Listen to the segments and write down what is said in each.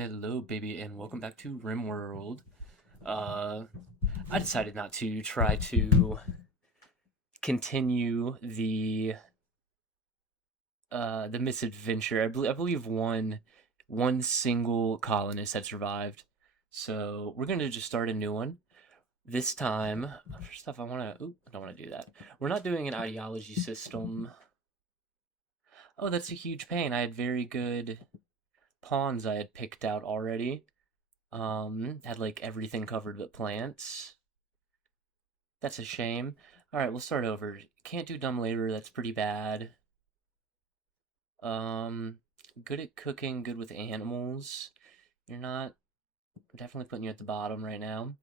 Hello, baby, and welcome back to Rimworld. Uh, I decided not to try to continue the misadventure. I believe one single colonist had survived, so we're gonna just start a new one. This time, first off, I don't wanna do that. We're not doing an ideology system. Oh, that's a huge pain. I had very good pawns I had picked out already. Had like everything covered but plants. That's a shame. Alright, we'll start over. Can't do dumb labor, that's pretty bad. Um, good at cooking, good with animals. You're not. I'm definitely putting you at the bottom right now.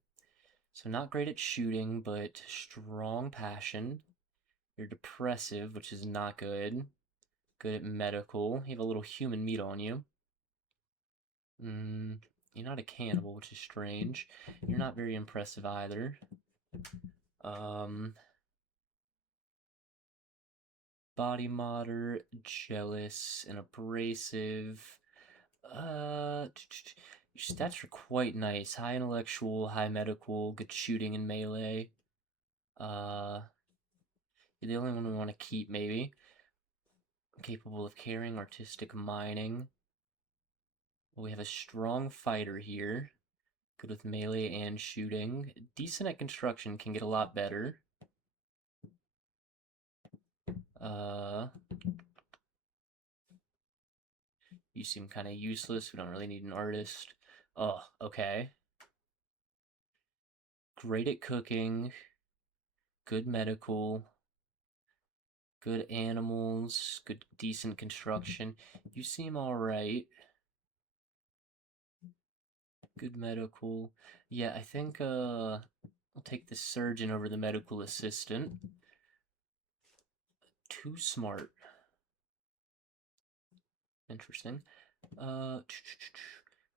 So, not great at shooting, but strong passion. You're depressive, which is not good. Good at medical. You have a little human meat on you. You're not a cannibal, which is strange. You're not very impressive either. Um, Body modder, jealous, and abrasive. Your stats are quite nice. High intellectual, high medical, good shooting and melee. Uh, you're the only one we want to keep, maybe. Capable of carrying, artistic mining. We have a strong fighter here. Good with melee and shooting. Decent at construction, can get a lot better. Uh, you seem kind of useless. We don't really need an artist. Oh, okay. Great at cooking. Good medical. Good animals. Good, decent construction. You seem alright. Good medical. Yeah, I think I'll take the surgeon over the medical assistant. Too smart. Interesting. Uh,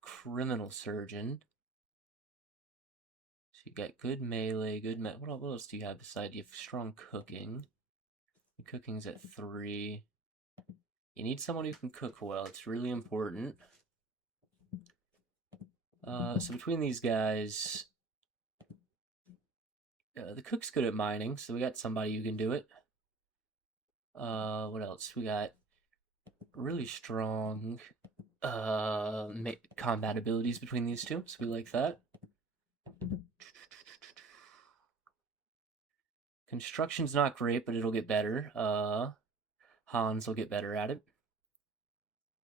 criminal surgeon. So you got good melee, good what else do you have besides you have strong cooking? Your cooking's at 3. You need someone who can cook well. It's really important. So between these guys, the cook's good at mining, so we got somebody who can do it. What else? We got really strong combat abilities between these two, so we like that. Construction's not great, but it'll get better. Hans will get better at it.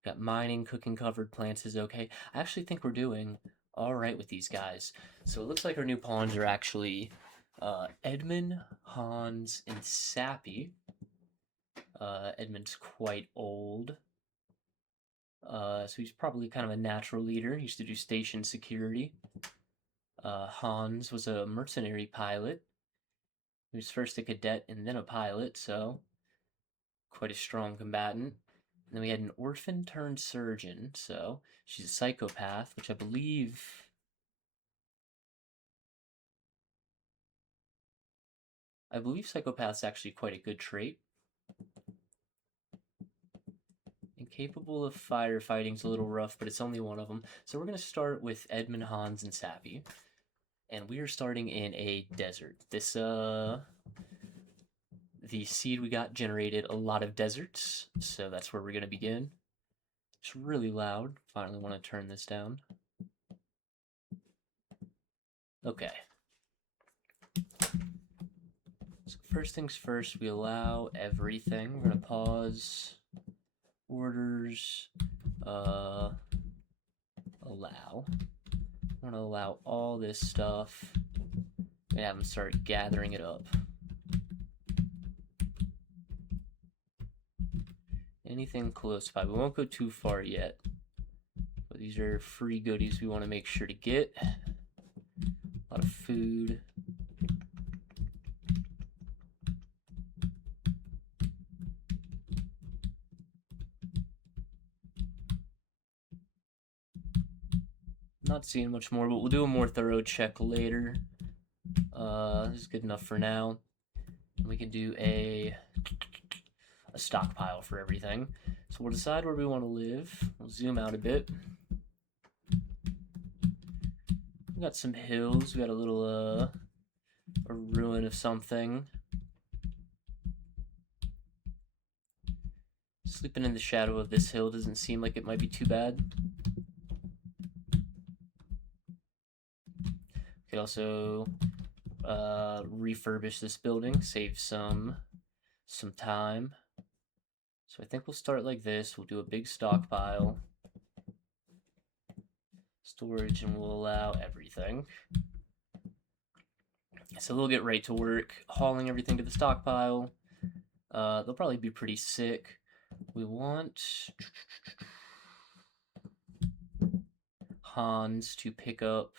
Got mining, cooking covered, plants is okay. I actually think we're doing alright with these guys. So it looks like our new pawns are actually Edmund, Hans, and Sappy. Edmund's quite old. So he's probably kind of a natural leader. He used to do station security. Hans was a mercenary pilot. He was first a cadet and then a pilot, so quite a strong combatant. And then we had an orphan turned surgeon, so she's a psychopath, which I believe psychopath's actually quite a good trait. Incapable of firefighting's a little rough, but it's only one of them. So we're gonna start with Edmund, Hans, and Sappy. And we are starting in a desert. The seed we got generated a lot of deserts, so that's where we're gonna begin. It's really loud. Finally want to turn this down. Okay. So first things first, we allow everything. We're gonna pause. Orders. Allow. I want to allow all this stuff. We have them start gathering it up. Anything close by. We won't go too far yet. But these are free goodies we want to make sure to get. A lot of food. Not seeing much more, but we'll do a more thorough check later. This is good enough for now. And we can do a stockpile for everything. So we'll decide where we want to live. We'll zoom out a bit. We got some hills. We got a little a ruin of something. Sleeping in the shadow of this hill doesn't seem like it might be too bad. We could also refurbish this building, save some time. So I think we'll start like this. We'll do a big stockpile. Storage, and we'll allow everything. So they'll get right to work hauling everything to the stockpile. They'll probably be pretty sick. We want Hans to pick up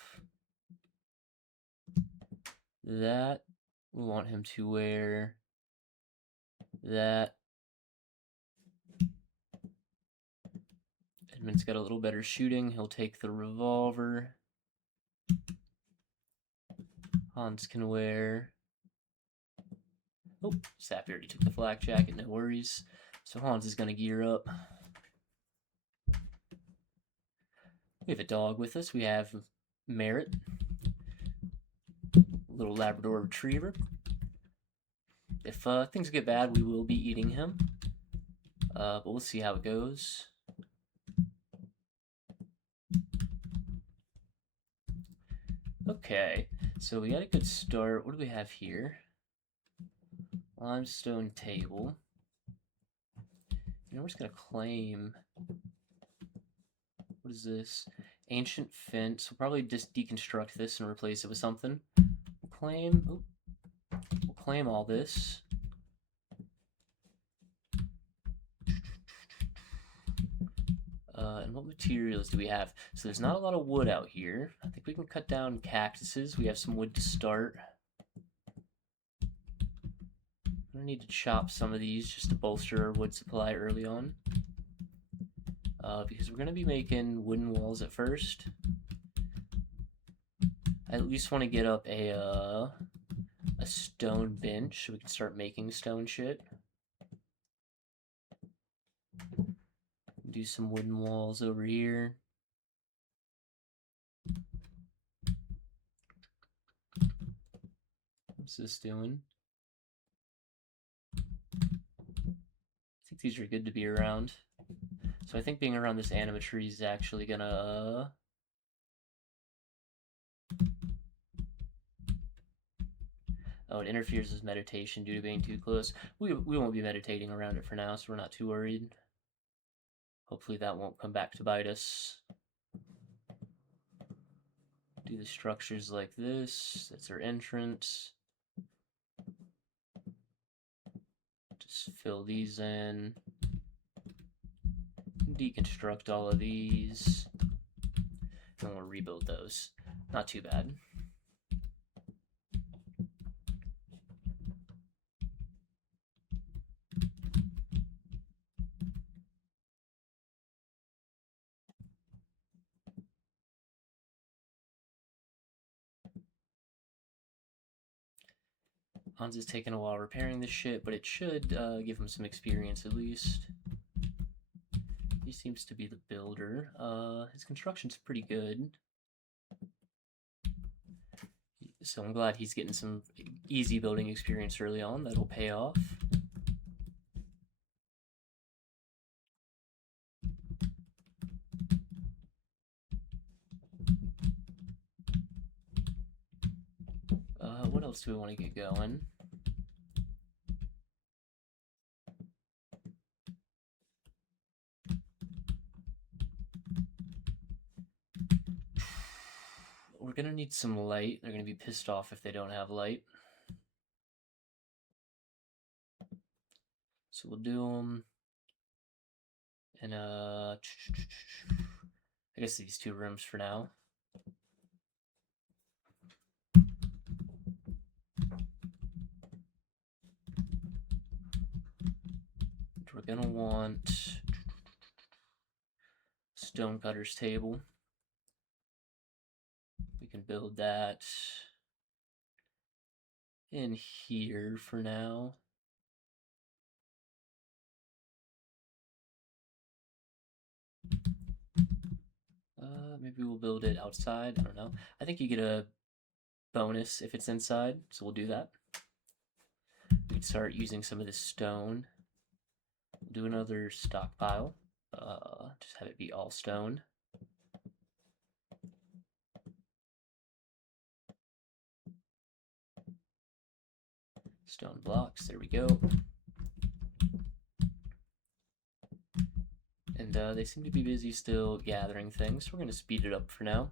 that. We want him to wear that. Edmund's got a little better shooting. He'll take the revolver. Hans can wear... Oh, Sappy already took the flak jacket, no worries. So Hans is going to gear up. We have a dog with us. We have Merritt, little Labrador Retriever. If things get bad, we will be eating him. But we'll see how it goes. Okay, so we got a good start. What do we have here? Limestone table. You know, we're just going to claim... What is this? Ancient fence. We'll probably just deconstruct this and replace it with something. We'll claim all this. And what materials do we have? So there's not a lot of wood out here. I think we can cut down cactuses. We have some wood to start. I'm gonna need to chop some of these just to bolster our wood supply early on. Because we're gonna be making wooden walls at first. I at least want to get up a stone bench so we can start making stone shit. Do some wooden walls over here. What's this doing? I think these are good to be around. So I think being around this anima tree is actually gonna... Oh, it interferes with meditation due to being too close. We won't be meditating around it for now, so we're not too worried. Hopefully that won't come back to bite us. Do the structures like this. That's our entrance. Just fill these in. Deconstruct all of these. And we'll rebuild those. Not too bad. Hans is taking a while repairing this shit, but it should give him some experience at least. He seems to be the builder. His construction's pretty good. So I'm glad he's getting some easy building experience early on. That'll pay off. What else do we want to get going? We're gonna need some light. They're gonna be pissed off if they don't have light. So we'll do them in I guess these two rooms for now. We're gonna want stonecutter's table. We can build that in here for now. Maybe maybe we'll build it outside. I don't know. I think you get a bonus if it's inside, so we'll do that. We can start using some of this stone. Do another stockpile. Just have it be all stone. Stone blocks, there we go. And they seem to be busy still gathering things, so we're going to speed it up for now.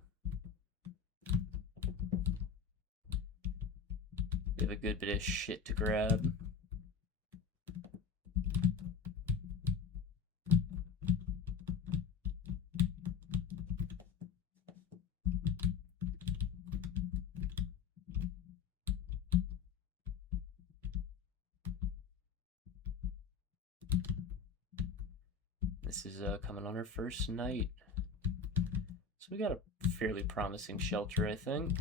We have a good bit of shit to grab. This is coming on our first night. So we got a fairly promising shelter, I think.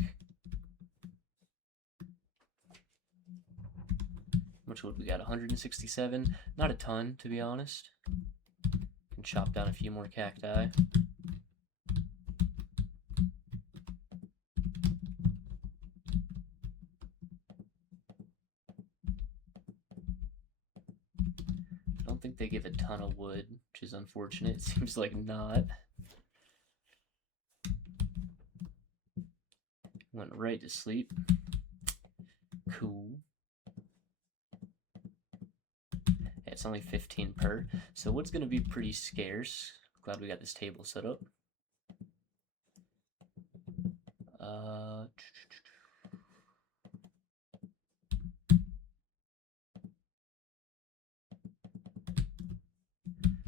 Which would we got? 167. Not a ton, to be honest. Can chop down a few more cacti. I don't think they give a ton of wood, which is unfortunate. It seems like not. Went right to sleep. Cool. Yeah, it's only 15 per, so wood's gonna be pretty scarce. Glad we got this table set up.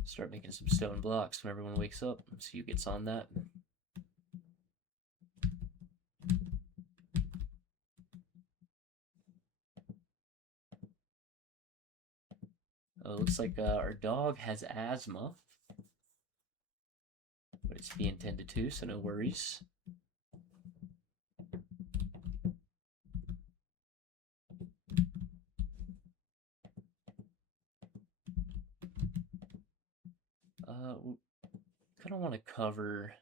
Start making some stone blocks when everyone wakes up. See who gets on that. Oh, looks like our dog has asthma, but it's being tended to, so no worries. Kind of want to cover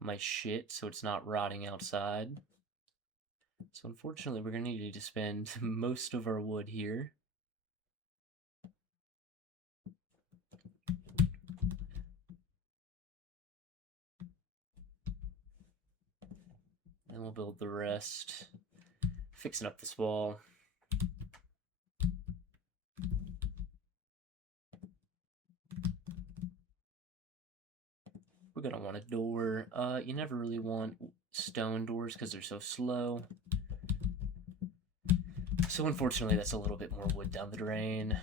my shit so it's not rotting outside. So unfortunately, we're going to need to spend most of our wood here. And we'll build the rest. Fixing up this wall. We're going to want a door. You never really want stone doors because they're so slow. So unfortunately, that's a little bit more wood down the drain.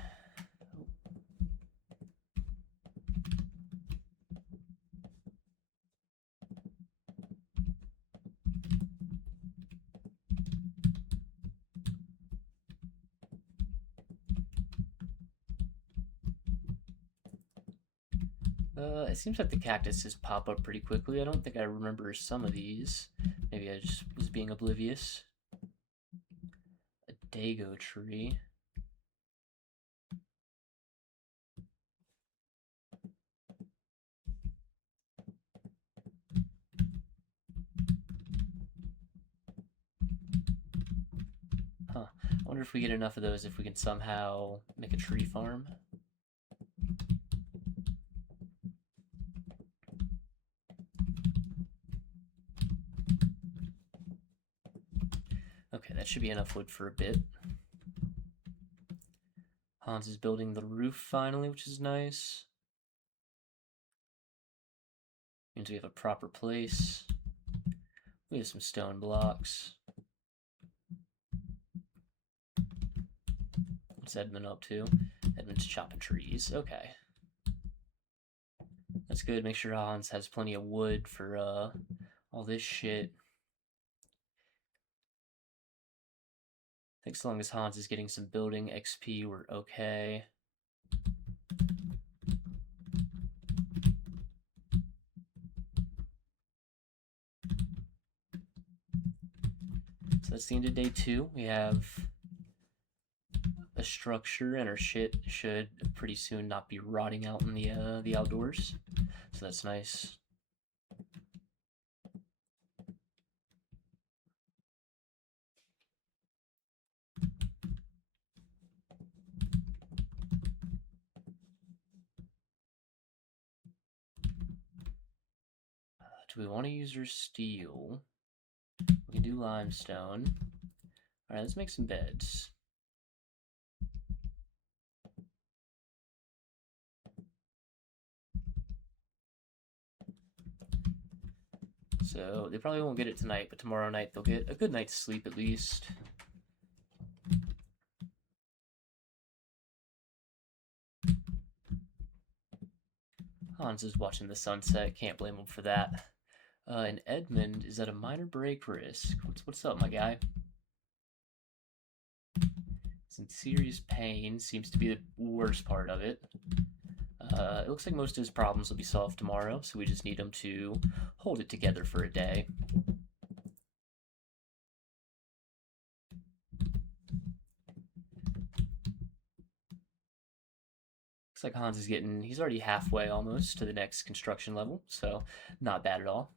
It seems like the cactuses pop up pretty quickly. I don't think I remember some of these. Maybe I just was being oblivious. A dago tree. Huh. I wonder if we get enough of those if we can somehow make a tree farm. Okay, that should be enough wood for a bit. Hans is building the roof finally, which is nice. Means we have a proper place. We have some stone blocks. What's Edmund up to? Edmund's chopping trees. Okay. That's good. Make sure Hans has plenty of wood for all this shit. I think as long as Hans is getting some building XP, we're okay. So that's the end of day 2. We have a structure, and our shit should pretty soon not be rotting out in the outdoors. So that's nice. Do we want to use our steel? We can do limestone. Alright, let's make some beds. So they probably won't get it tonight, but tomorrow night they'll get a good night's sleep at least. Hans is watching the sunset. Can't blame him for that. And Edmund is at a minor break risk. What's up, my guy? He's in serious pain. Seems to be the worst part of it. It looks like most of his problems will be solved tomorrow, so we just need him to hold it together for a day. Looks like Hans is he's already halfway almost to the next construction level, so not bad at all.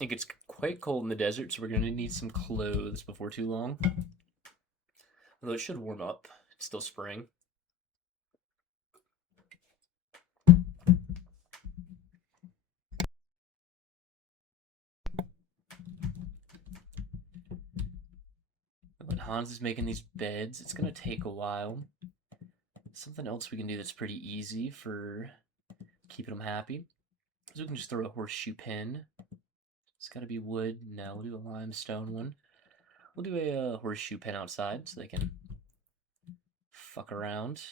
It gets quite cold in the desert, so we're going to need some clothes before too long. Although it should warm up. It's still spring. When Hans is making these beds, it's going to take a while. Something else we can do that's pretty easy for keeping them happy is we can just throw a horseshoe pin. It's got to be wood. No, we'll do a limestone one. We'll do a horseshoe pin outside so they can fuck around.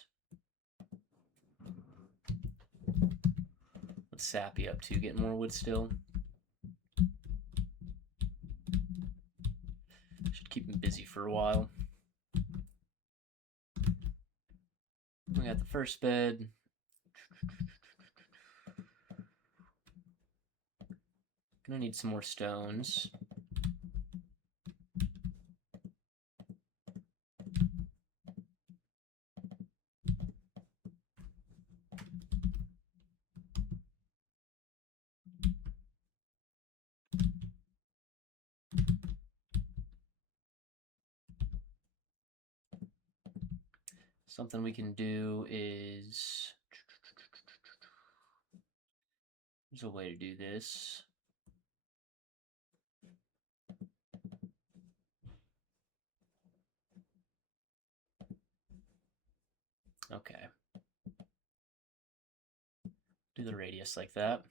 What's Sappy up to? Getting more wood still? Should keep him busy for a while. We got the first bed. Gonna need some more stones. Something we can do is... There's a way to do this. Okay. Do the radius like that.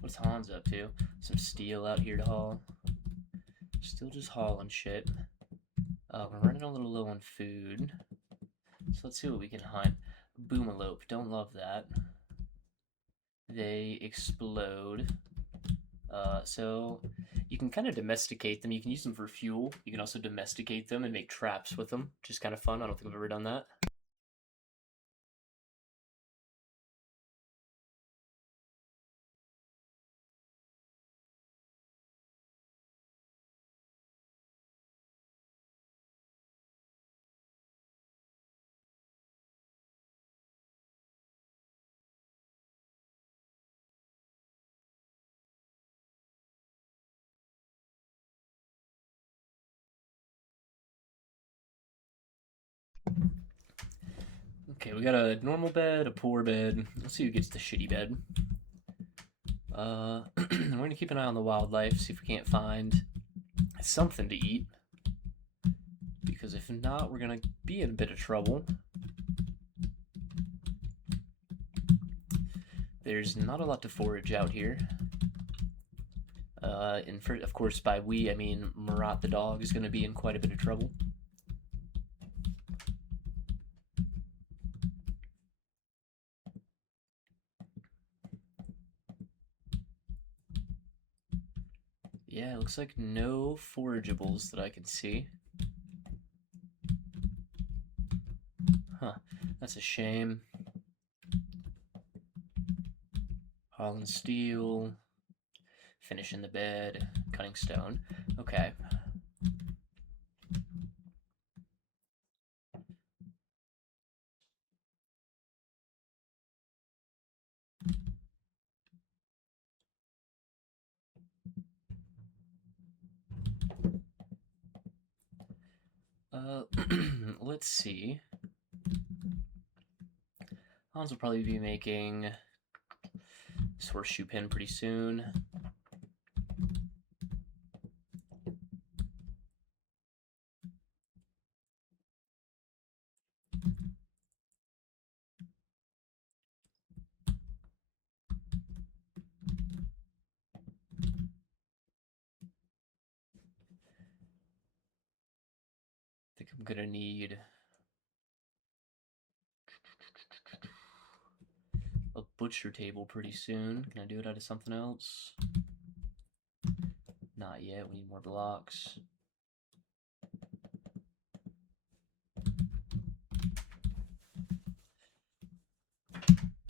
What's Hans up to? Some steel out here to haul. Still just hauling shit. We're running a little low on food. So let's see what we can hunt. Boomalope. Don't love that. They explode. So you can kind of domesticate them. You can use them for fuel. You can also domesticate them and make traps with them, which is kind of fun. I don't think I've ever done that. Okay, we got a normal bed, a poor bed. Let's see who gets the shitty bed. We're gonna keep an eye on the wildlife, see if we can't find something to eat. Because if not, we're gonna be in a bit of trouble. There's not a lot to forage out here. And of course, by we, I mean Murat the dog is gonna be in quite a bit of trouble. Yeah, it looks like no forageables that I can see. Huh, that's a shame. Holland steel. Finishing the bed. Cutting stone. Okay. Let's see. Hans will probably be making this horseshoe pin pretty soon. I think I'm gonna need a butcher table pretty soon. Can I do it out of something else? Not yet. We need more blocks.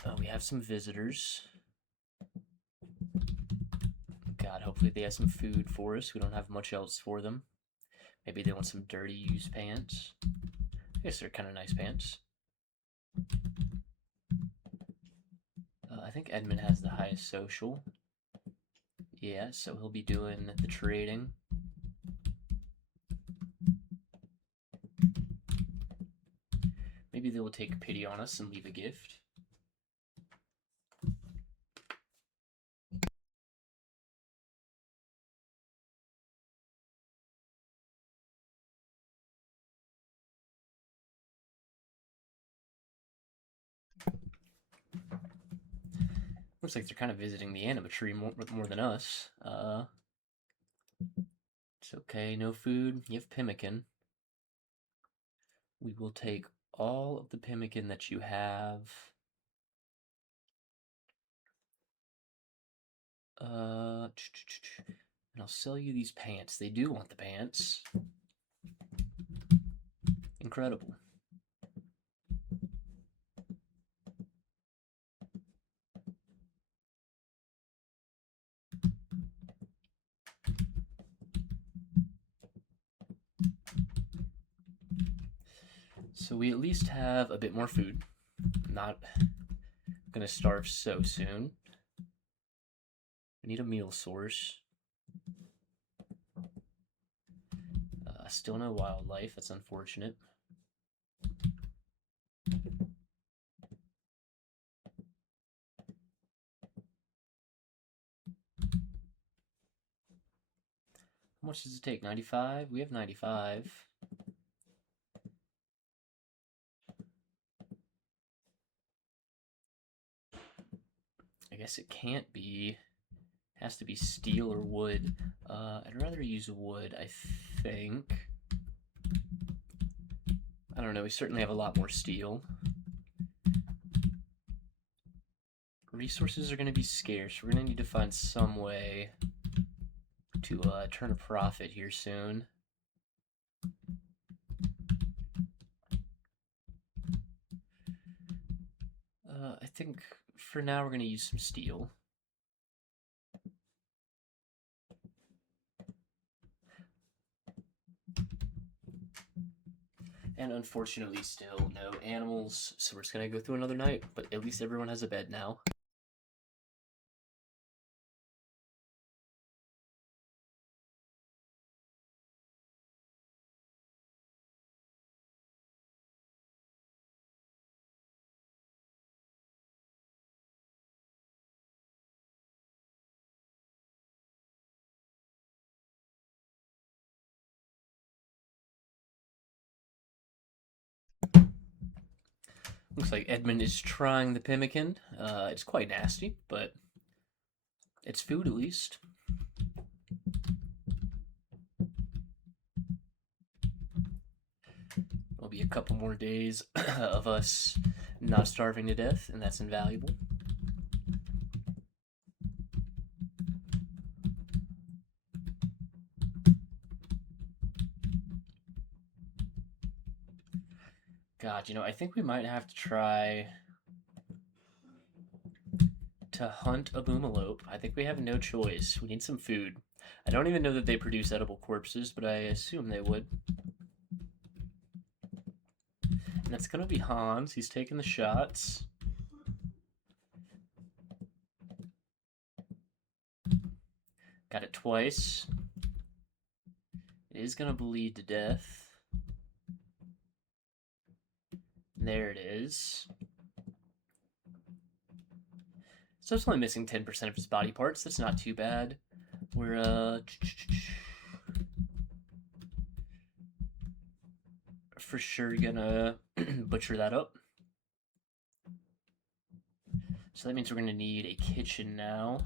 Oh, we have some visitors. God, hopefully they have some food for us. We don't have much else for them. Maybe they want some dirty used pants. I guess they're kind of nice pants. I think Edmund has the highest social. Yeah, so he'll be doing the trading. Maybe they will take pity on us and leave a gift. Looks like they're kind of visiting the animatry more than us. It's okay, no food. You have pemmican. We will take all of the pemmican that you have. And I'll sell you these pants. They do want the pants. Incredible. So we at least have a bit more food. I'm not gonna starve so soon. We need a meal source. Still no wildlife. That's unfortunate. How much does it take? 95? We have 95. I guess it can't be. It has to be steel or wood. I'd rather use wood, I think. I don't know, we certainly have a lot more steel. Resources are going to be scarce. We're going to need to find some way to turn a profit here soon. I think for now we're going to use some steel. And unfortunately still no animals, so we're just going to go through another night, but at least everyone has a bed now. Looks like Edmund is trying the pemmican. It's quite nasty, but it's food at least. It'll be a couple more days of us not starving to death, and that's invaluable. God, I think we might have to try to hunt a boomalope. I think we have no choice. We need some food. I don't even know that they produce edible corpses, but I assume they would. And it's gonna be Hans. He's taking the shots. Got it twice. It is gonna bleed to death. There it is. So it's only missing 10% of his body parts. That's not too bad. We're for sure gonna butcher that up. So that means we're gonna need a kitchen now.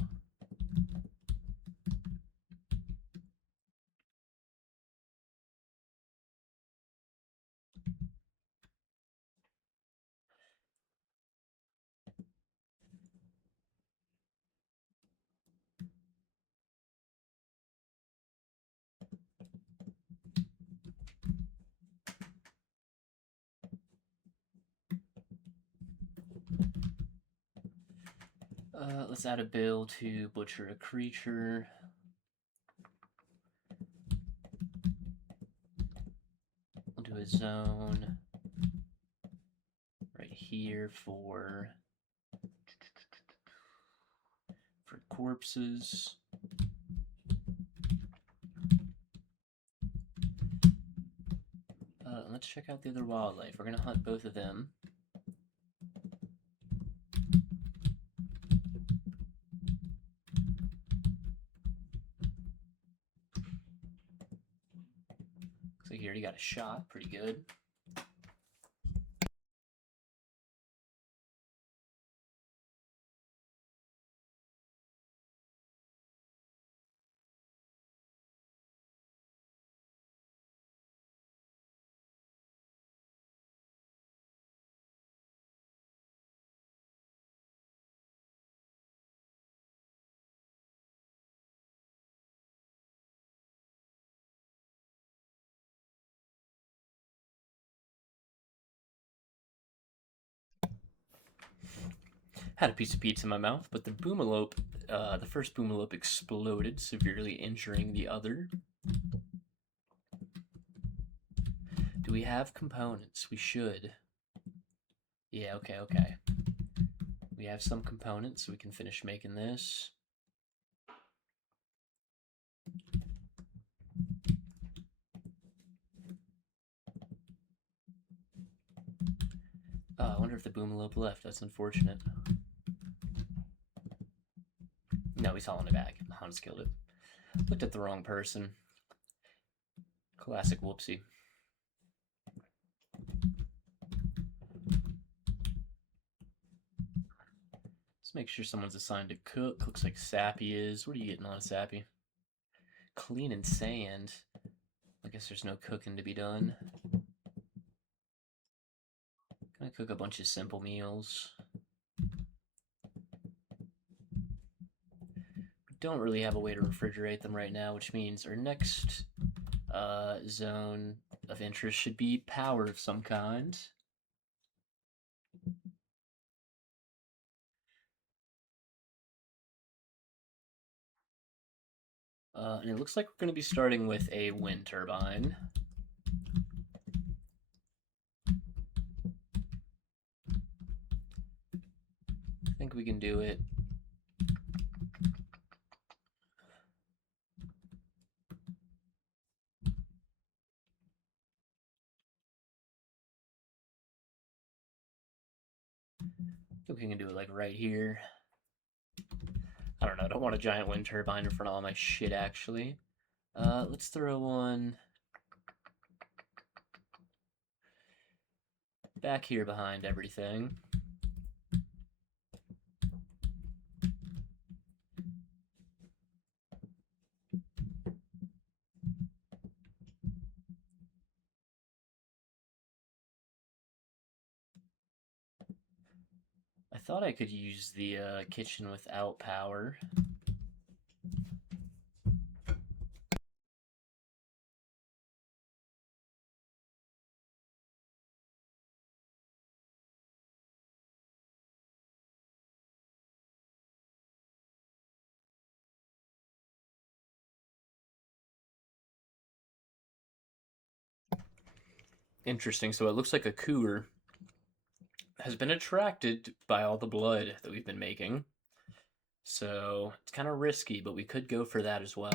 Let's add a bill to butcher a creature. We'll do a zone right here for corpses. Let's check out the other wildlife. We're gonna hunt both of them. Looks like he already got a shot. Pretty good. Had a piece of pizza in my mouth, but the boomalope, the first boomalope exploded, severely injuring the other. Do we have components? We should. Yeah, okay. We have some components, so we can finish making this. Oh, I wonder if the boomalope left. That's unfortunate. No, he's hauling it back. Hans killed it. Looked at the wrong person. Classic whoopsie. Let's make sure someone's assigned to cook. Looks like Sappy is. What are you getting on, Sappy? Clean and sand. I guess there's no cooking to be done. Gonna cook a bunch of simple meals. We don't really have a way to refrigerate them right now, which means our next zone of interest should be power of some kind. And it looks like we're going to be starting with a wind turbine. I think we can do it. I think we can do it like right here. I don't know. I don't want a giant wind turbine in front of all my shit, actually. Let's throw one back here behind everything. I thought I could use the kitchen without power. Interesting. So it looks like a cougar has been attracted by all the blood that we've been making. So it's kind of risky, but we could go for that as well.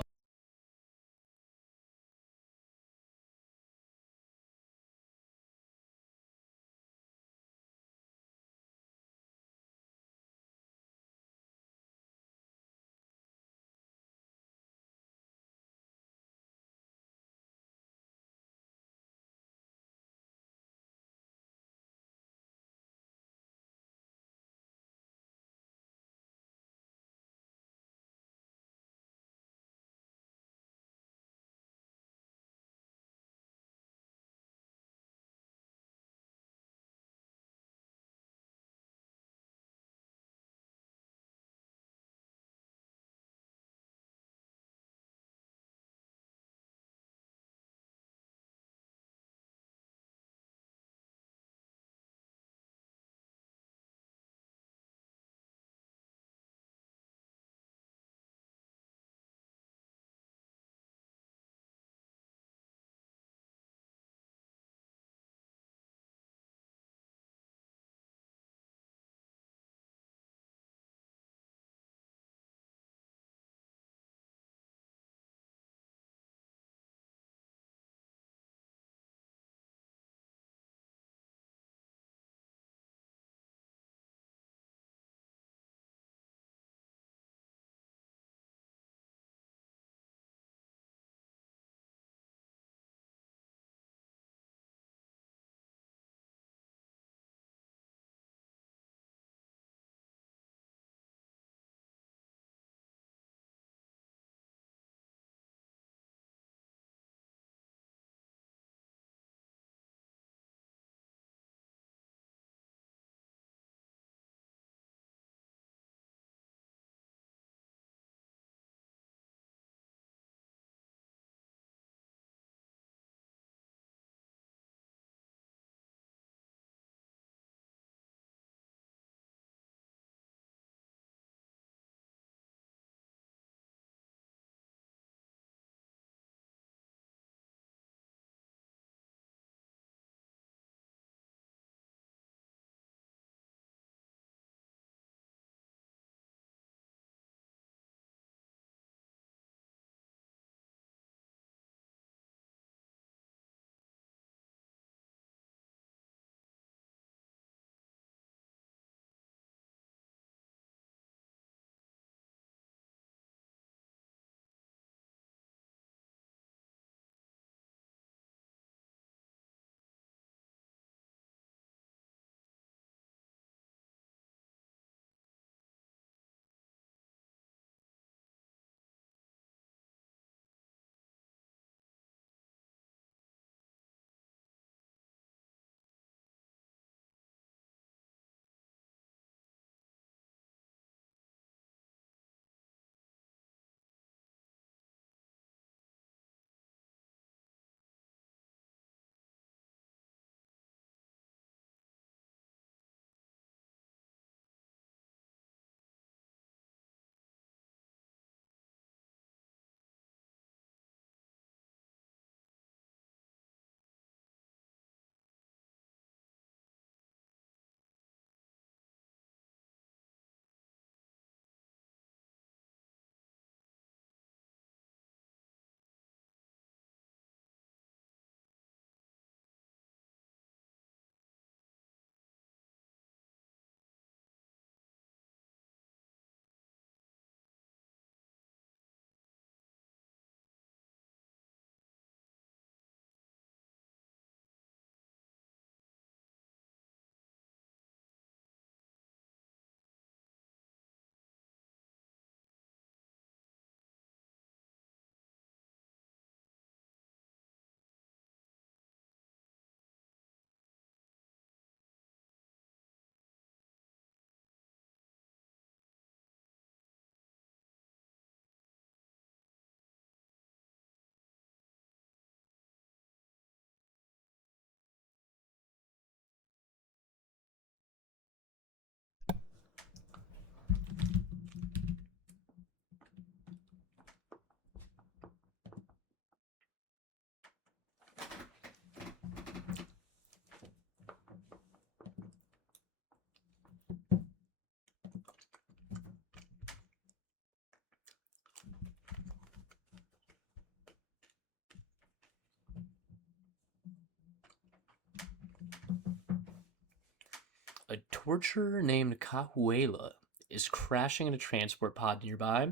torturer named Cahuela is crashing in a transport pod nearby.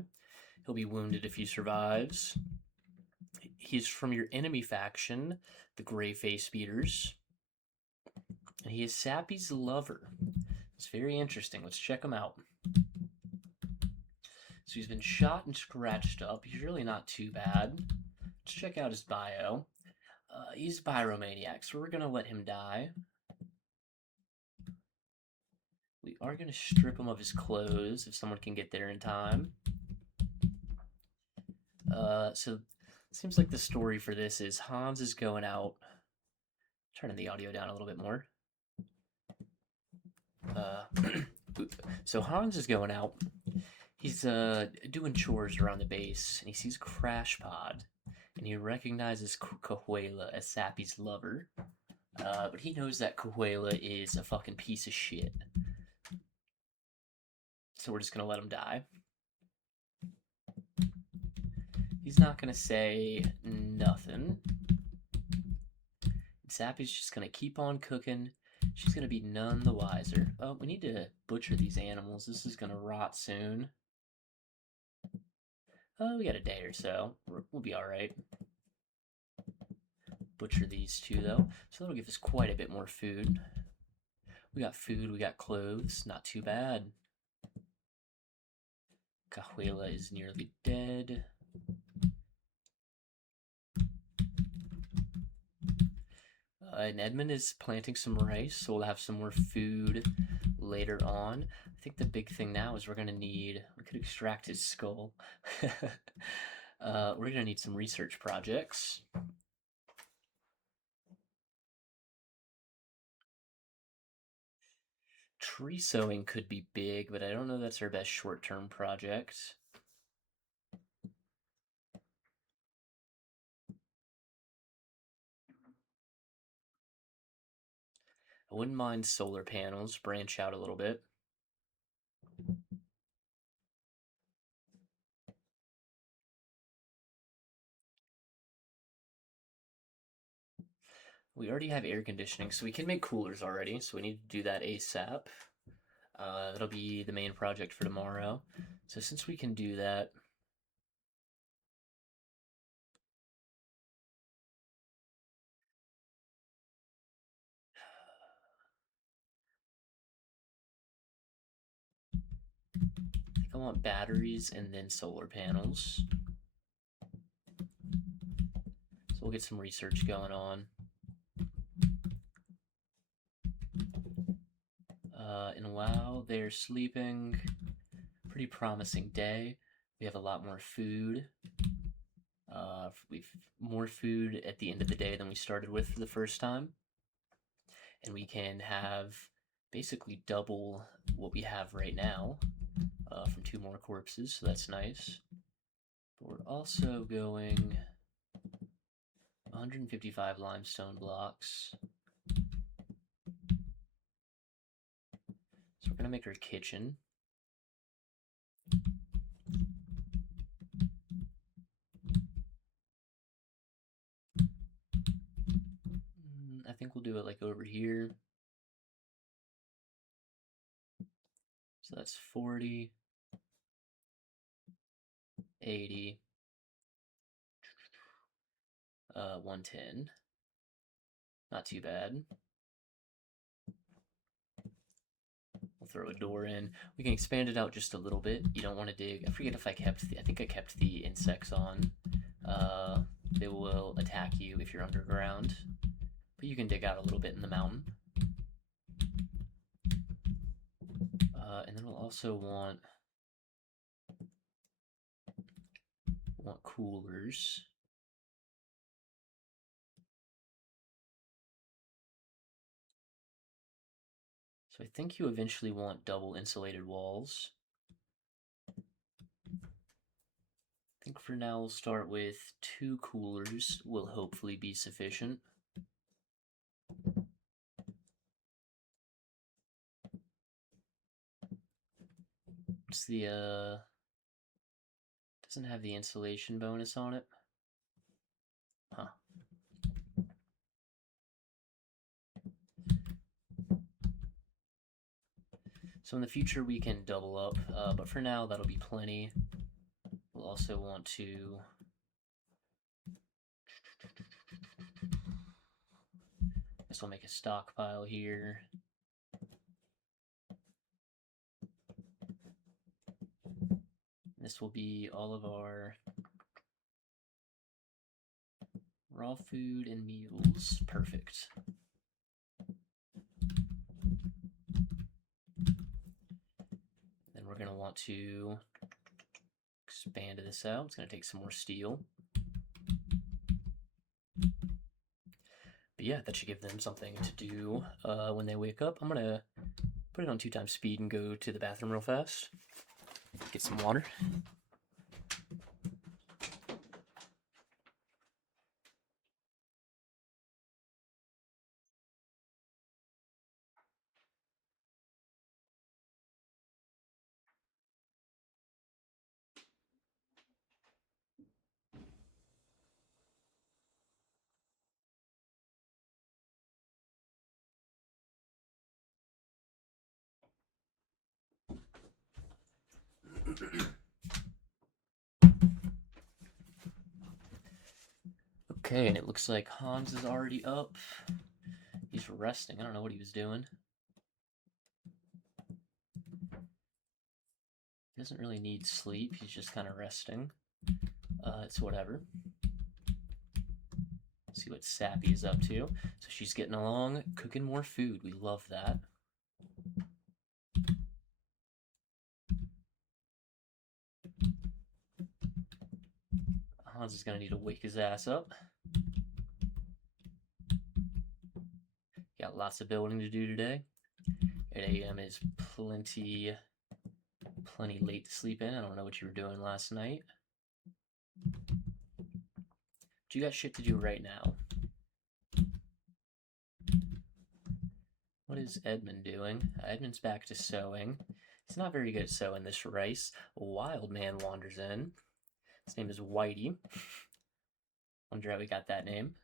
He'll be wounded if he survives. He's from your enemy faction, the Grey Face Beaters. And he is Sappy's lover. It's very interesting. Let's check him out. So he's been shot and scratched up. He's really not too bad. Let's check out his bio. He's a pyromaniac, so we're going to let him die. We are going to strip him of his clothes if someone can get there in time. So it seems like the story for this is Hans is going out. Turning the audio down a little bit more. So Hans is going out. He's doing chores around the base, and he sees a crash pod, and he recognizes Cahuela as Sappy's lover. But he knows that Cahuela is a fucking piece of shit. So we're just gonna let him die. He's not gonna say nothing. Sappy's just gonna keep on cooking. She's gonna be none the wiser. Oh, we need to butcher these animals. This is gonna rot soon. Oh, we got a day or so. We'll be alright. Butcher these two, though. So that'll give us quite a bit more food. We got food, we got clothes. Not too bad. Cahuela is nearly dead. And Edmund is planting some rice, so we'll have some more food later on. I think the big thing now is we could extract his skull. We're going to need some research projects. Tree sowing could be big, but I don't know that's our best short-term project. I wouldn't mind solar panels, branch out a little bit. We already have air conditioning, so we can make coolers already, so we need to do that ASAP. That'll be the main project for tomorrow. So since we can do that, I think I want batteries and then solar panels. So we'll get some research going on. And while they're sleeping, pretty promising day. We have a lot more food. We've more food at the end of the day than we started with for the first time. And we can have basically double what we have right now from 2 more corpses, so that's nice. But we're also going 155 limestone blocks. So we're going to make our kitchen. I think we'll do it like over here. So that's 40, 80, 110. Not too bad. We'll throw a door in. We can expand it out just a little bit. You don't want to dig. I forget if I think I kept the insects on. They will attack you if you're underground. But you can dig out a little bit in the mountain. And then we'll also want coolers. So I think you eventually want double insulated walls. I think for now we'll start with 2 coolers will hopefully be sufficient. It's the doesn't have the insulation bonus on it. Huh. So in the future we can double up, but for now that'll be plenty. We'll also want to guess we'll make a stockpile here. This will be all of our raw food and meals. Perfect. Then we're going to want to expand this out. It's going to take some more steel. But yeah, that should give them something to do when they wake up. I'm going to put it on 2x speed and go to the bathroom real fast. Get some water. Okay, and it looks like Hans is already up. He's resting. I don't know what he was doing. He doesn't really need sleep. He's just kind of resting. It's whatever. See what Sappy is up to. So she's getting along, cooking more food. We love that. Hans is going to need to wake his ass up. Got lots of building to do today. 8 a.m. is plenty late to sleep in. I don't know what you were doing last night. But you got shit to do right now. What is Edmund doing? Edmund's back to sewing. He's not very good at sewing this rice. A wild man wanders in. His name is Whitey. Wonder how he got that name.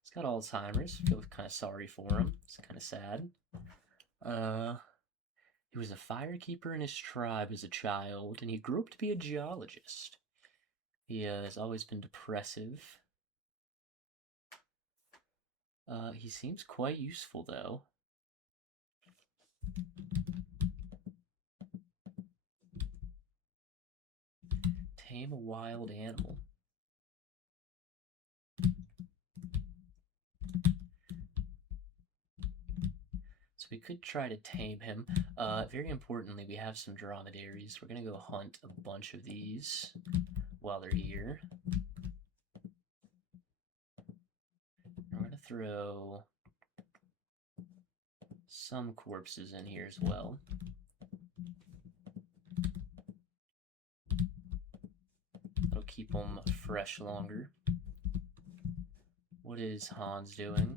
He's got Alzheimer's. I feel kind of sorry for him. It's kind of sad. He was a firekeeper in his tribe as a child, and he grew up to be a geologist. He has always been depressive. He seems quite useful, though. Tame a wild animal. So we could try to tame him. Very importantly, we have some dromedaries. We're going to go hunt a bunch of these while they're here. We're going to throw some corpses in here as well. That'll keep them fresh longer. What is Hans doing?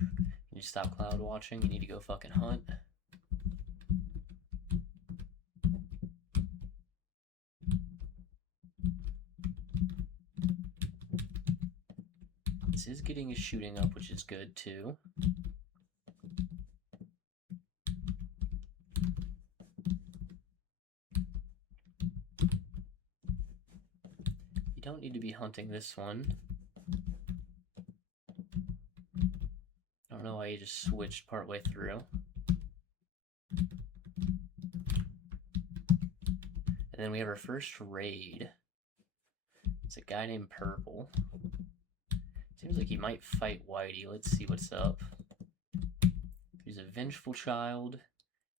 You need to stop cloud watching. You need to go fucking hunt. This is getting his shooting up, which is good too. You don't need to be hunting this one. I don't know why you just switched partway through. And then we have our first raid. It's a guy named Purple. Seems like he might fight Whitey. Let's see what's up. He's a vengeful child,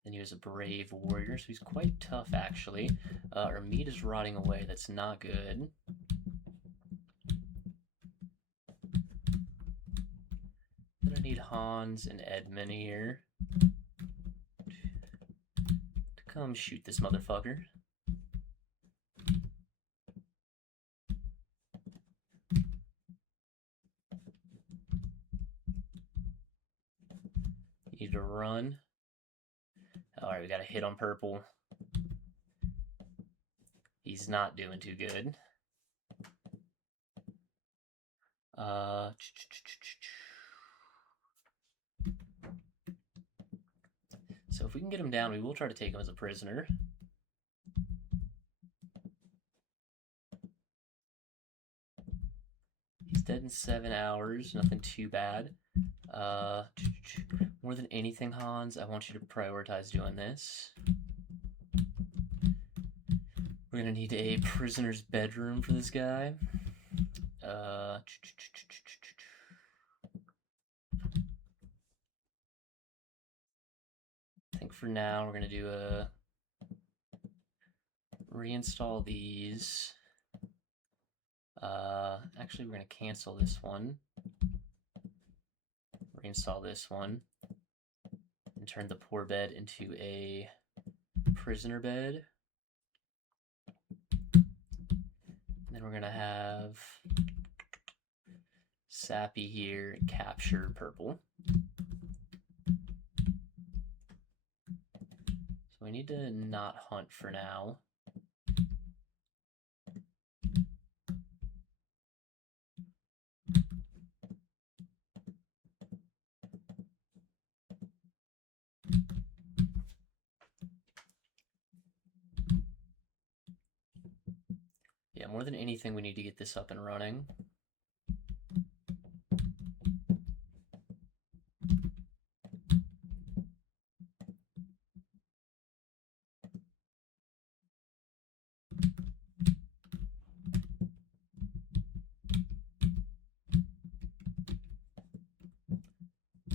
and he was a brave warrior, so he's quite tough, actually. Our meat is rotting away. That's not good. Then I need Hans and Edmund here to come shoot this motherfucker. Need to run. Alright, we got a hit on Purple. He's not doing too good. if we can get him down, we will try to take him as a prisoner. He's dead in 7 hours. Nothing too bad. More than anything, Hans, I want you to prioritize doing this. We're gonna need a prisoner's bedroom for this guy. I think for now we're gonna do a reinstall these. Actually, we're gonna cancel this one. Reinstall this one and turn the poor bed into a prisoner bed. And then we're gonna have Sappy here capture purple. So we need to not hunt for now. Yeah, more than anything, we need to get this up and running.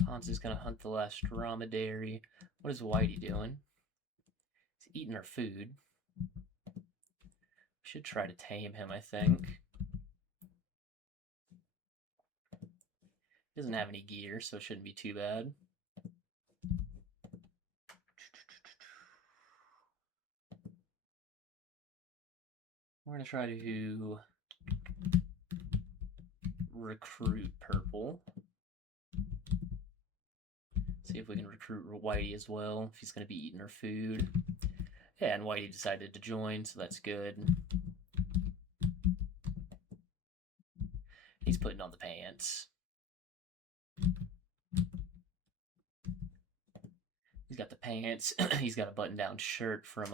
Hans is gonna hunt the last dromedary. What is Whitey doing? He's eating our food. We should try to tame him, I think. He doesn't have any gear, so it shouldn't be too bad. We're gonna try to recruit purple. See if we can recruit Whitey as well, if he's gonna be eating our food. Yeah, and Whitey decided to join, so that's good. He's putting on the pants. He's got the pants. He's got a button-down shirt from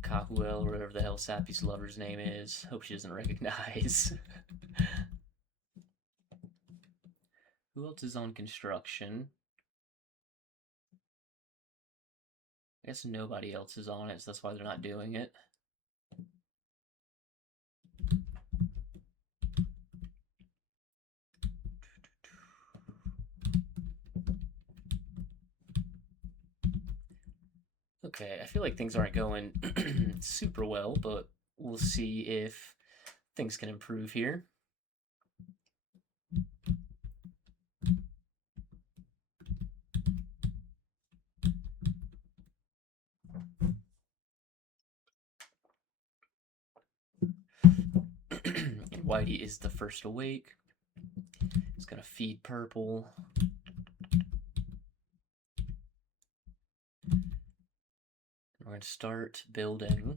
Kahuel, or whatever the hell Sappy's lover's name is. Hope she doesn't recognize. Who else is on construction? I guess nobody else is on it, so that's why they're not doing it. Okay, I feel like things aren't going super well, but we'll see if things can improve here. Whitey is the first awake. He's gonna feed purple. We're gonna start building.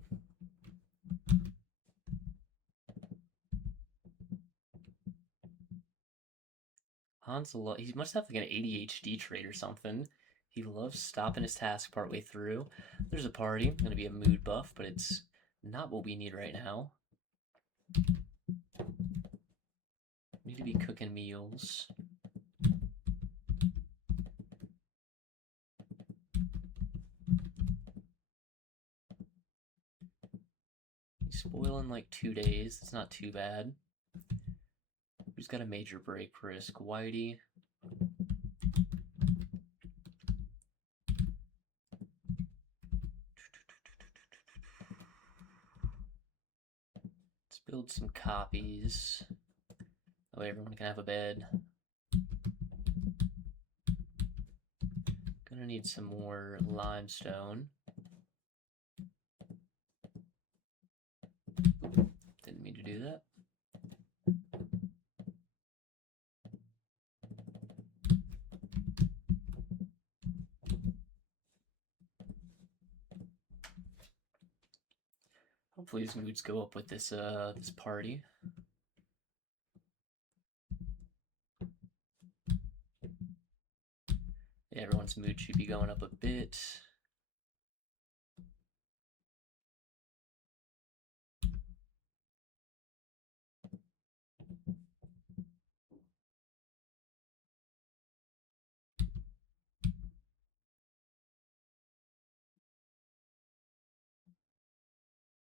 Hans, he must have like an ADHD trait or something. He loves stopping his task partway through. There's a party. Gonna be a mood buff, but it's not what we need right now. We need to be cooking meals. He's spoil in like 2 days. That's not too bad. Who's got a major break risk? Whitey. Let's build some copies. That way everyone can have a bed. Gonna need some more limestone. Didn't mean to do that. Hopefully his moods go up with this this party. Yeah, everyone's mood should be going up a bit.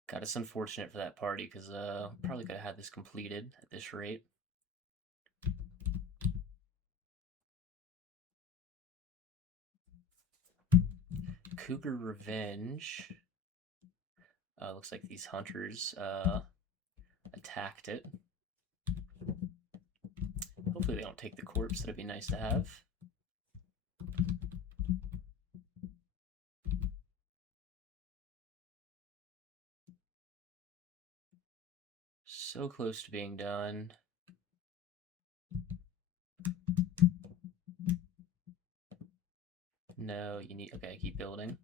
God, it's unfortunate for that party because probably could have had this completed at this rate. Cougar Revenge. Looks like these hunters attacked it. Hopefully they don't take the corpse. That'd be nice to have. So close to being done. No, you need... Okay, keep building.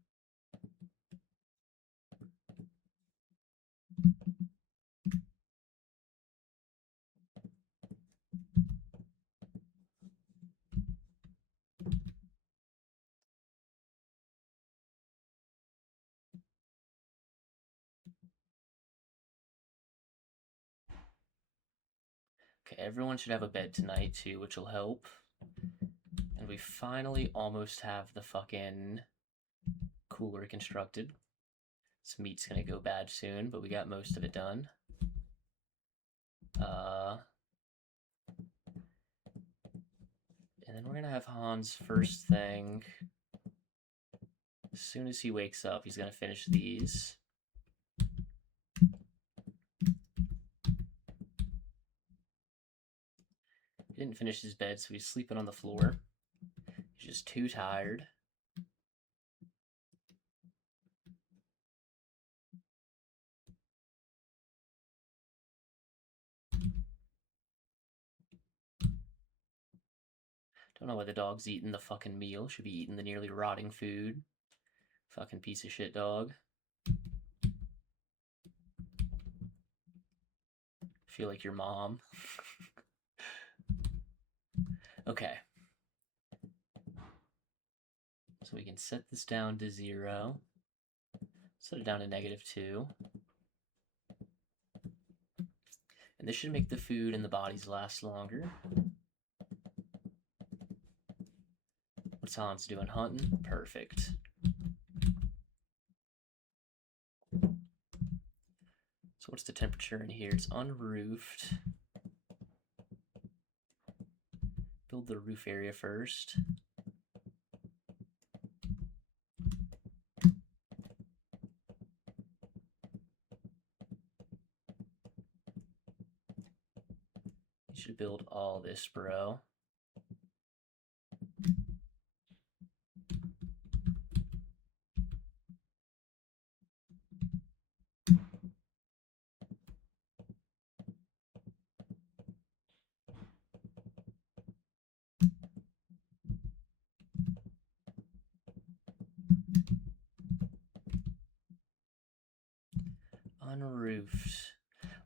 Okay, everyone should have a bed tonight too, which will help. And we finally almost have the fucking cooler constructed. This meat's gonna go bad soon, but we got most of it done. And then we're gonna have Hans first thing. As soon as he wakes up, he's gonna finish these. He didn't finish his bed, so he's sleeping on the floor. He's just too tired. Don't know why the dog's eating the fucking meal. Should be eating the nearly rotting food. Fucking piece of shit dog. Feel like your mom. Okay. So we can set this down to 0. Set it down to -2. And this should make the food and the bodies last longer. What's Hans doing? Hunting? Perfect. So what's the temperature in here? It's unroofed. Build the roof area first. You should build all this, bro. Unroofed.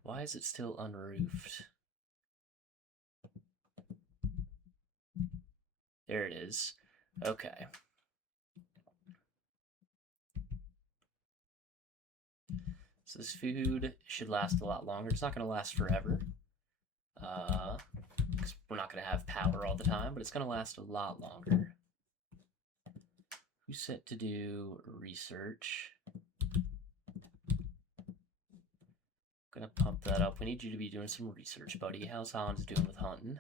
Why is it still unroofed? There it is. Okay. So this food should last a lot longer. It's not going to last forever. Because we're not going to have power all the time, but it's going to last a lot longer. Who's set to do research? Gonna pump that up. We need you to be doing some research, buddy. How's Hans doing with hunting?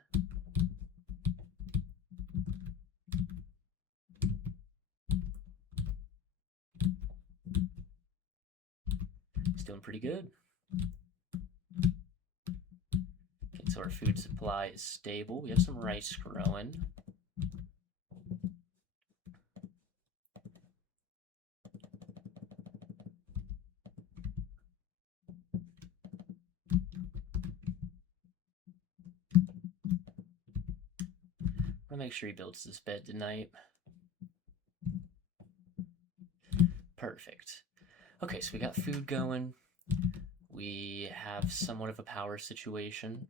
He's doing pretty good. Okay, so our food supply is stable. We have some rice growing. I'm gonna make sure he builds this bed tonight. Perfect. Okay, so we got food going. We have somewhat of a power situation.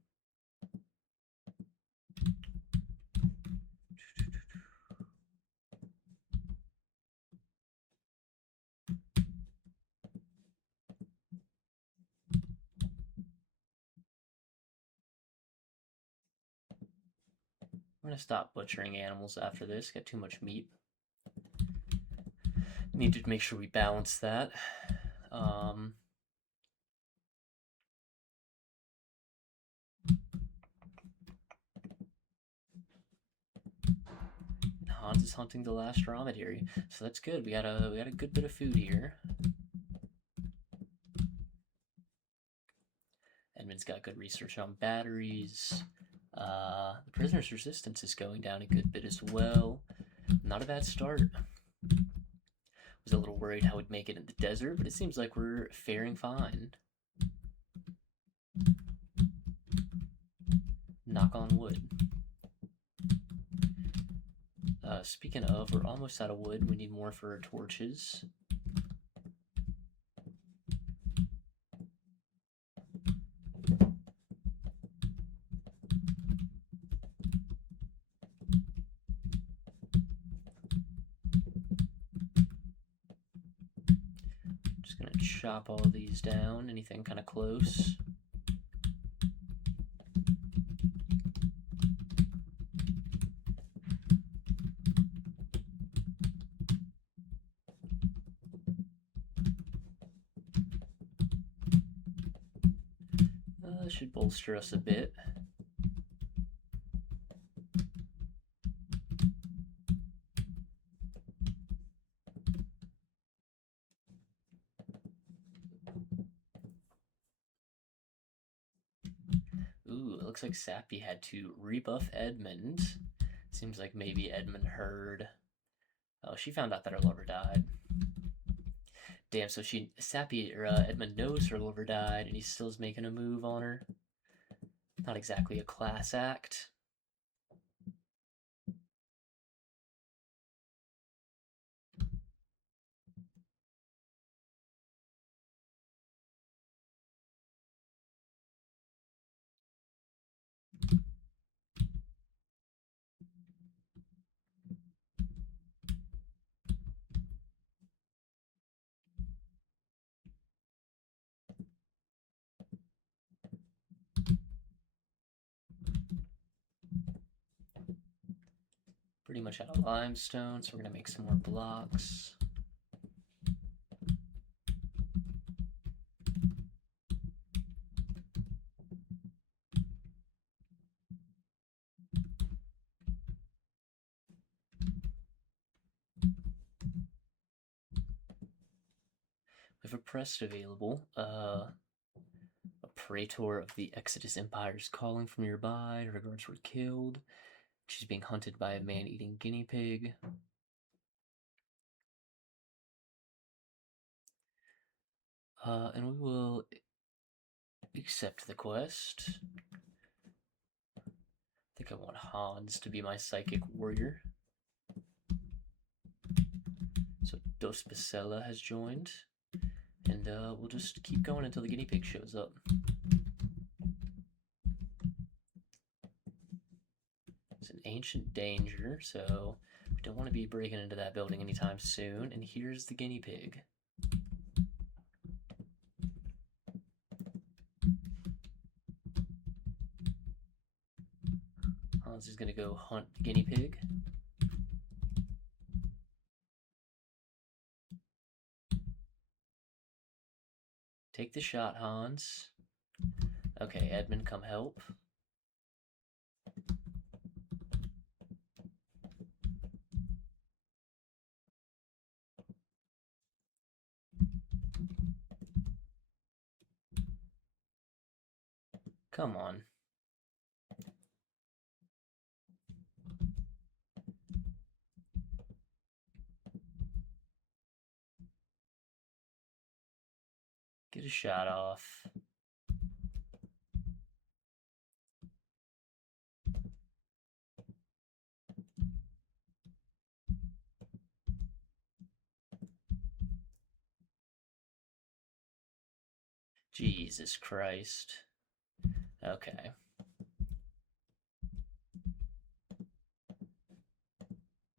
I'm gonna stop butchering animals after this. Got too much meat. Need to make sure we balance that. Hans is hunting the last dromedary, so that's good. We got a good bit of food here. Edmund's got good research on batteries. The prisoner's resistance is going down a good bit as well. Not a bad start. Was a little worried how we'd make it in the desert, but it seems like we're faring fine. Knock on wood. Speaking of, we're almost out of wood. We need more for our torches. Just gonna chop all these down. Anything kind of close. Should bolster us a bit. Ooh, it looks like Sappy had to rebuff Edmund. Seems like maybe Edmund heard. Oh, she found out that her lover died. Damn, so Edmund knows her lover died, and he still is making a move on her. Not exactly a class act. Pretty much out of limestone, so we're gonna make some more blocks. We have a prest available. A praetor of the Exodus Empire is calling from nearby. Her guards were killed. She's being hunted by a man-eating guinea pig. And we will accept the quest. I think I want Hans to be my psychic warrior. So Dos Bacella has joined. And we'll just keep going until the guinea pig shows up. It's an ancient danger, so we don't want to be breaking into that building anytime soon. And here's the guinea pig. Hans is going to go hunt the guinea pig. Take the shot, Hans. Okay, Edmund, come help. Come on. Get a shot off. Jesus Christ. Okay.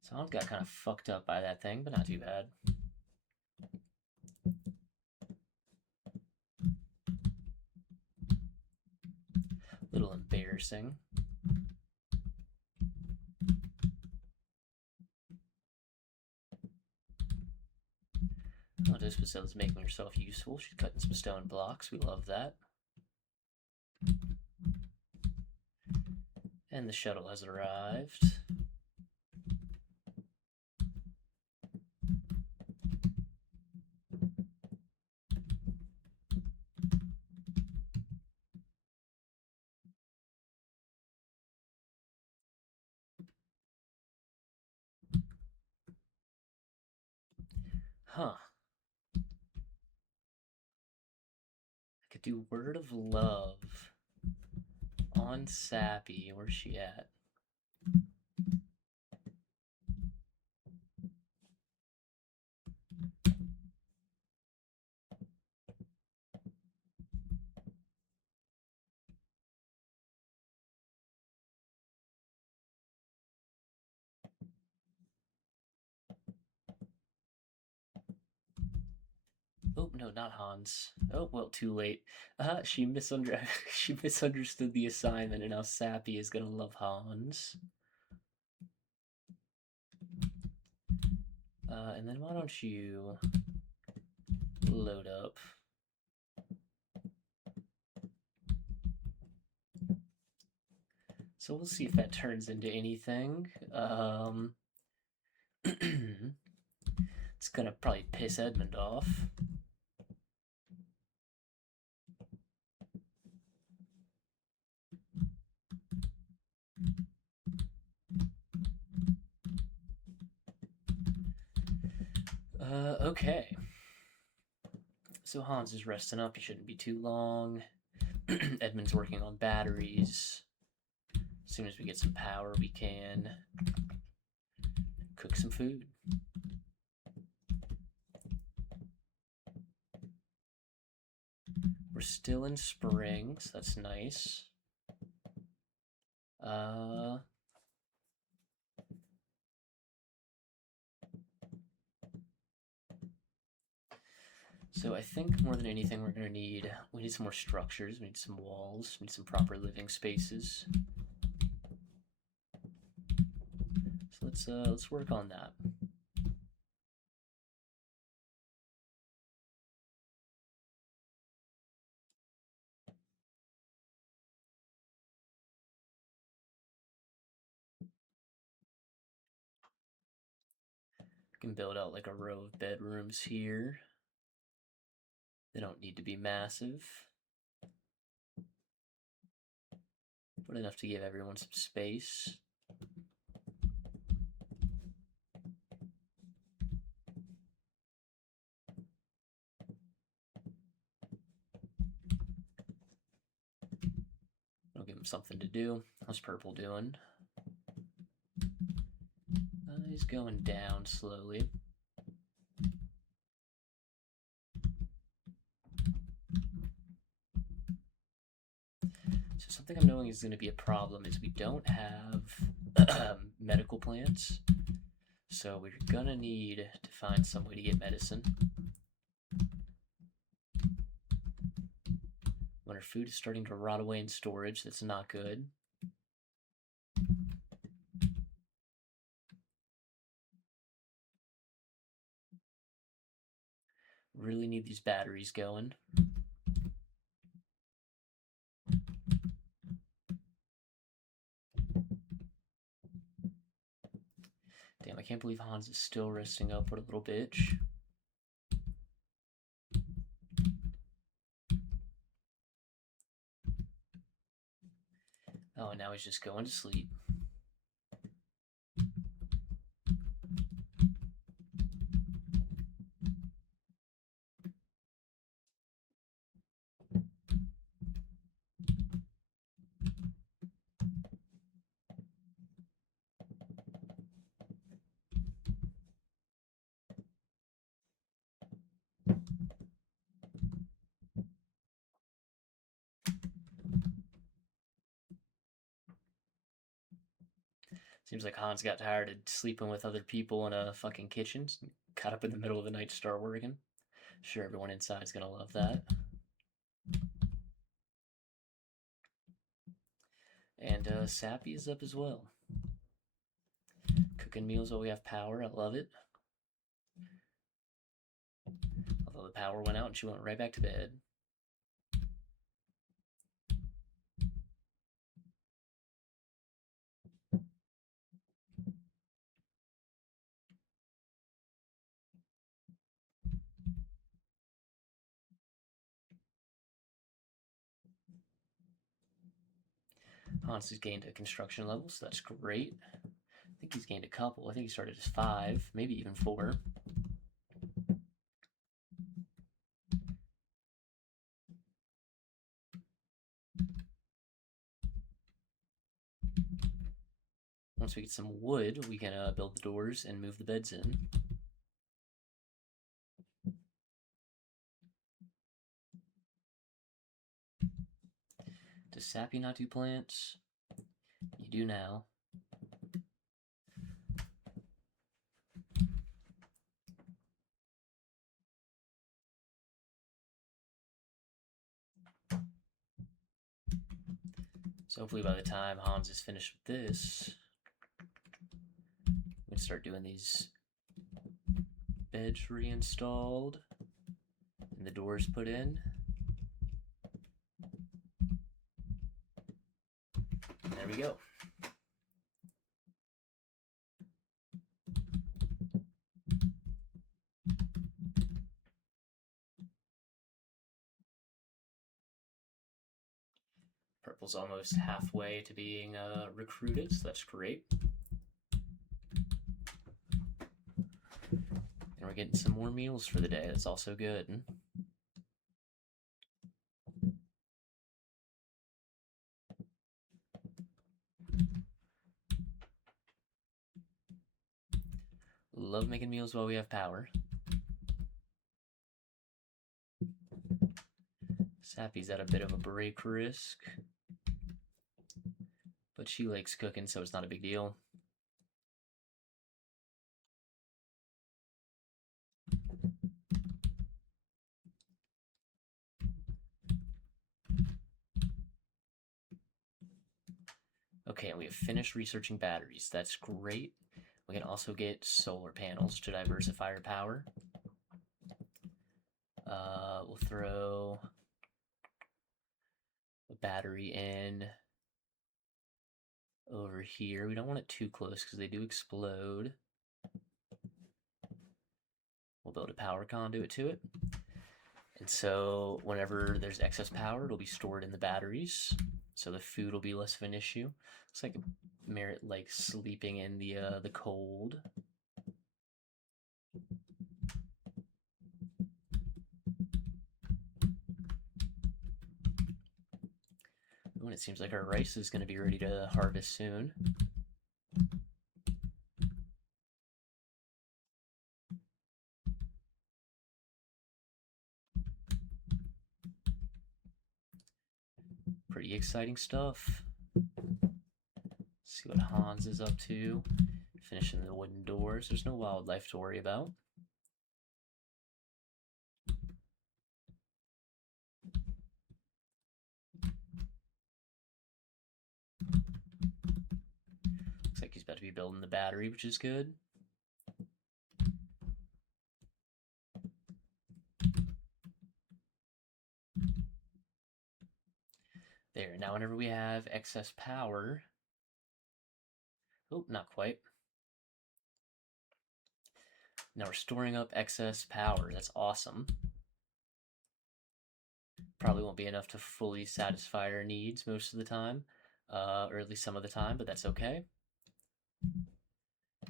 Someone got kind of fucked up by that thing, but not too bad. Little embarrassing. Oh, this Pastella's making herself useful. She's cutting some stone blocks. We love that. And the shuttle has arrived. Huh. I could do Word of Love on Sappy. Where's she at? Oh no, not Hans. Oh well, too late. She she misunderstood the assignment, and now Sappy is gonna love Hans. And then why don't you load up? So we'll see if that turns into anything. It's gonna probably piss Edmund off. Okay. So Hans is resting up. He shouldn't be too long. Edmund's working on batteries. As soon as we get some power, we can cook some food. We're still in spring, so that's nice. So I think more than anything, we need some more structures. We need some walls. We need some proper living spaces. So let's work on that. We can build out like a row of bedrooms here. They don't need to be massive, but enough to give everyone some space. I'll give him something to do. How's Purple doing? He's going down slowly. So something I'm knowing is going to be a problem is we don't have medical plants. So we're going to need to find some way to get medicine. When our food is starting to rot away in storage, that's not good. Really need these batteries going. Damn, I can't believe Hans is still resting up. What a little bitch. Oh, and now he's just going to sleep. Seems like Hans got tired of sleeping with other people in a fucking kitchen. Got up in the middle of the night to start working. Sure, everyone inside is gonna love that. And Sappy is up as well. Cooking meals while we have power. I love it. Although the power went out and she went right back to bed. Hans has gained a construction level, so that's great. I think he's gained a couple. I think he started as 5, maybe even 4. Once we get some wood, we can build the doors and move the beds in. Does Sappy not do plants? You do now. So hopefully by the time Hans is finished with this, we can start doing these beds reinstalled and the doors put in. There we go. Purple's almost halfway to being recruited, so that's great. And we're getting some more meals for the day. That's also good. Love making meals while we have power. Sappy's at a bit of a break risk, but she likes cooking, so it's not a big deal. Okay, and we have finished researching batteries. That's great. We can also get solar panels to diversify our power. We'll throw a battery in over here. We don't want it too close because they do explode. We'll build a power conduit to it. And so whenever there's excess power, it'll be stored in the batteries. So the food will be less of an issue. Looks like Merritt likes sleeping in the cold. Ooh, and it seems like our rice is going to be ready to harvest soon. Pretty exciting stuff. See what Hans is up to. Finishing the wooden doors. There's no wildlife to worry about. Looks like he's about to be building the battery, which is good. There, now whenever we have excess power... Oh, not quite. Now we're storing up excess power. That's awesome. Probably won't be enough to fully satisfy our needs most of the time, or at least some of the time, but that's okay.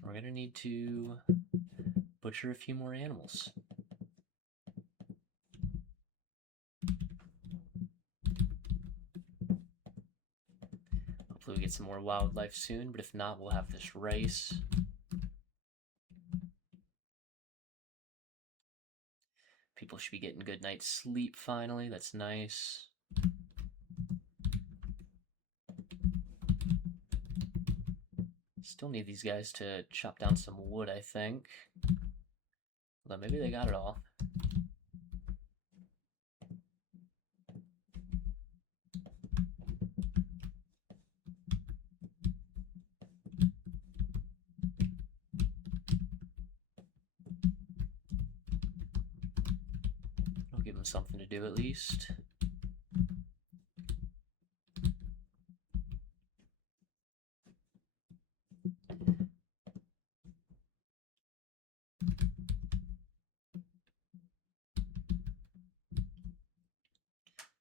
We're going to need to butcher a few more animals. Hopefully we get some more wildlife soon, but if not, we'll have this rice. People should be getting good night's sleep finally. That's nice. Still need these guys to chop down some wood, I think. Although maybe they got it all. them something to do at least.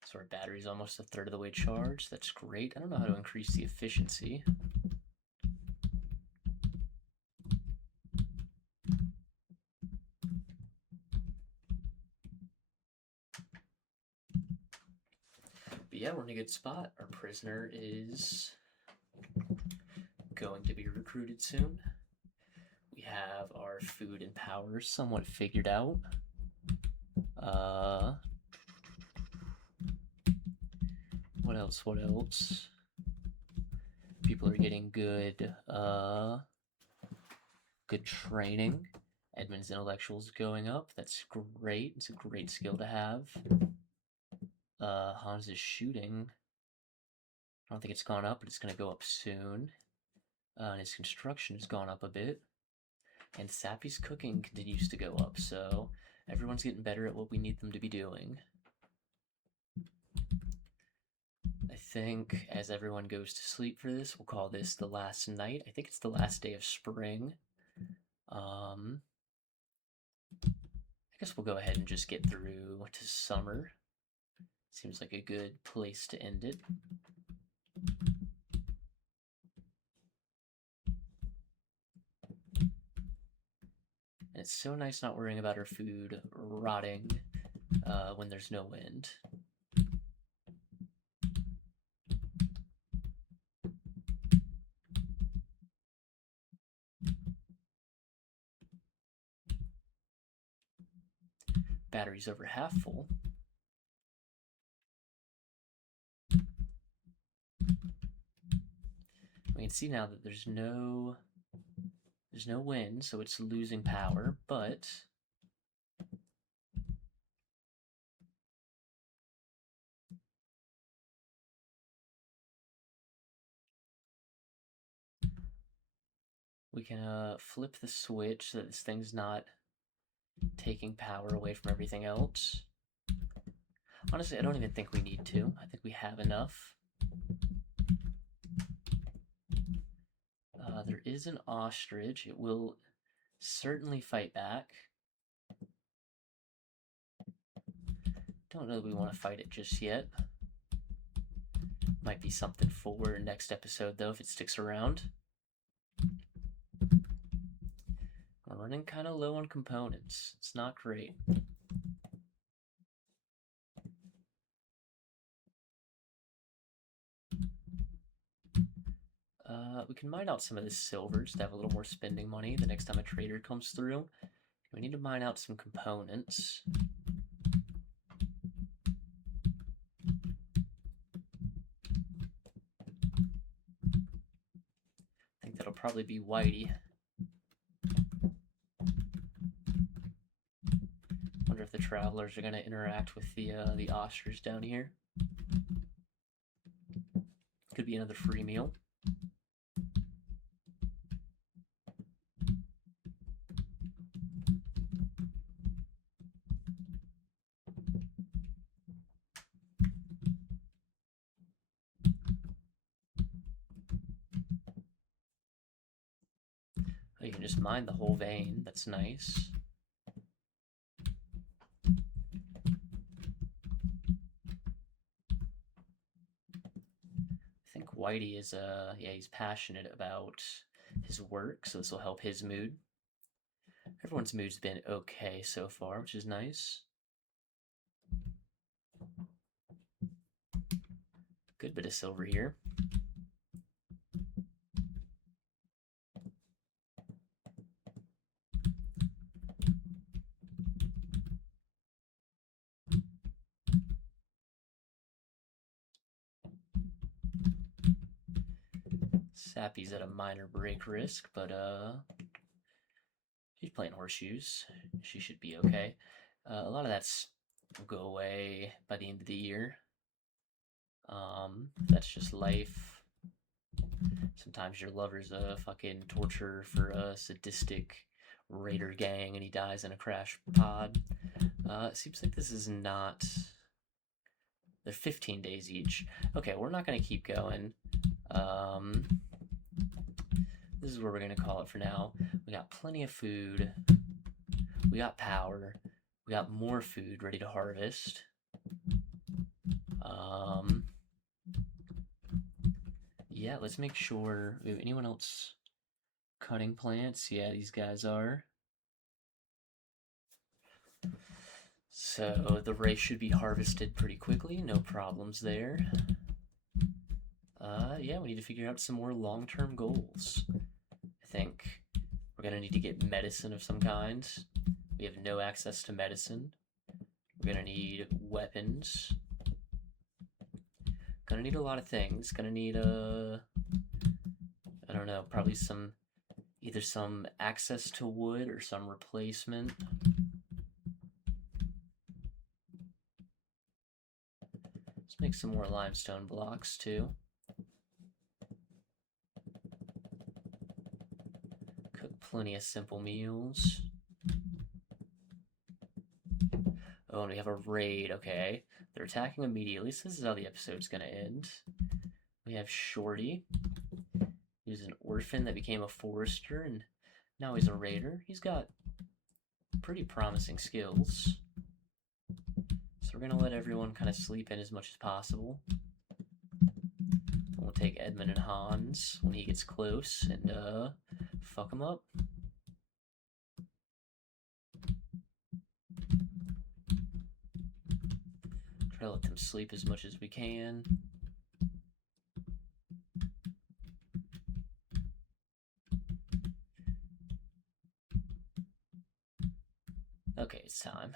So our battery's almost a third of the way charged. That's great. I don't know how to increase the efficiency. But yeah, we're in a good spot. Our prisoner is going to be recruited soon. We have our food and power somewhat figured out. What else? What else? People are getting good good training. Edmund's intellectual's going up. That's great. It's a great skill to have. Hans is shooting. I don't think it's gone up, but it's going to go up soon. And his construction has gone up a bit. And Sappy's cooking continues to go up, so everyone's getting better at what we need them to be doing. I think as everyone goes to sleep for this, we'll call this the last night. I think it's the last day of spring. I guess we'll go ahead and just get through to summer. Seems like a good place to end it. And it's so nice not worrying about our food rotting when there's no wind. Battery's over half full. We can see now that there's no wind, so it's losing power, but we can flip the switch so that this thing's not taking power away from everything else. Honestly, I don't even think we need to. I think we have enough. There is an ostrich. It will certainly fight back. Don't know that we want to fight it just yet. Might be something for next episode, though, if it sticks around. We're running kind of low on components. It's not great. We can mine out some of this silver just to have a little more spending money the next time a trader comes through. We need to mine out some components. I think that'll probably be Whitey. Wonder if the travelers are going to interact with the ostrich down here. Could be another free meal. Oh, you can just mine the whole vein. That's nice. I think Whitey is he's passionate about his work, so this will help his mood. Everyone's mood's been okay so far, which is nice. Good bit of silver here. Sappy's at a minor break risk, but she's playing horseshoes. She should be okay. A lot of that's will go away by the end of the year. That's just life. Sometimes your lover's a fucking torture for a sadistic raider gang and he dies in a crash pod. Seems like this is not... They're 15 days each. Okay, we're not going to keep going. This is where we're going to call it for now. We got plenty of food. We got power. We got more food ready to harvest. Yeah, let's make sure... Anyone else cutting plants? Yeah, these guys are. So the rice should be harvested pretty quickly. No problems there. Yeah, we need to figure out some more long-term goals. I think we're going to need to get medicine of some kind. We have no access to medicine. We're going to need weapons. Gonna need a lot of things. Gonna need I don't know, probably either some access to wood or some replacement. Let's make some more limestone blocks too. Cook plenty of simple meals. Oh, and we have a raid, okay. They're attacking immediately, so this is how the episode's gonna end. We have Shorty. He was an orphan that became a forester, and now he's a raider. He's got pretty promising skills. So we're gonna let everyone kind of sleep in as much as possible. We'll take Edmund and Hans when he gets close and fuck him up. Try to let them sleep as much as we can. Okay, it's time.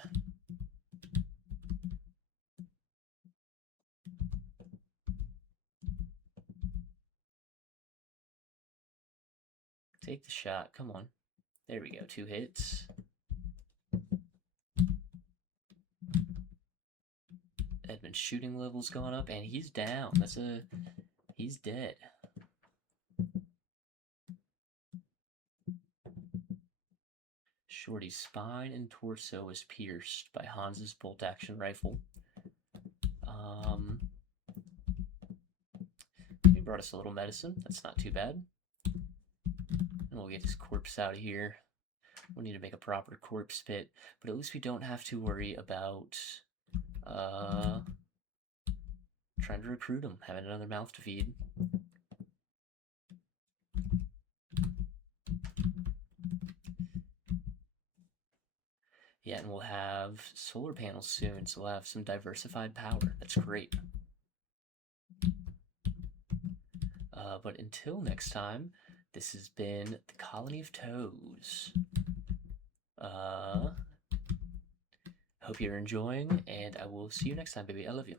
Take the shot, come on. There we go, 2 hits. Edmund's shooting level's gone up, and he's down. He's dead. Shorty's spine and torso was pierced by Hans's bolt-action rifle. He brought us a little medicine. That's not too bad. And we'll get his corpse out of here. We'll need to make a proper corpse pit, but at least we don't have to worry about trying to recruit him, having another mouth to feed. Yeah, and we'll have solar panels soon, so we'll have some diversified power. That's great. But until next time, this has been the Colony of Toes. Hope you're enjoying, and I will see you next time, baby. I love you.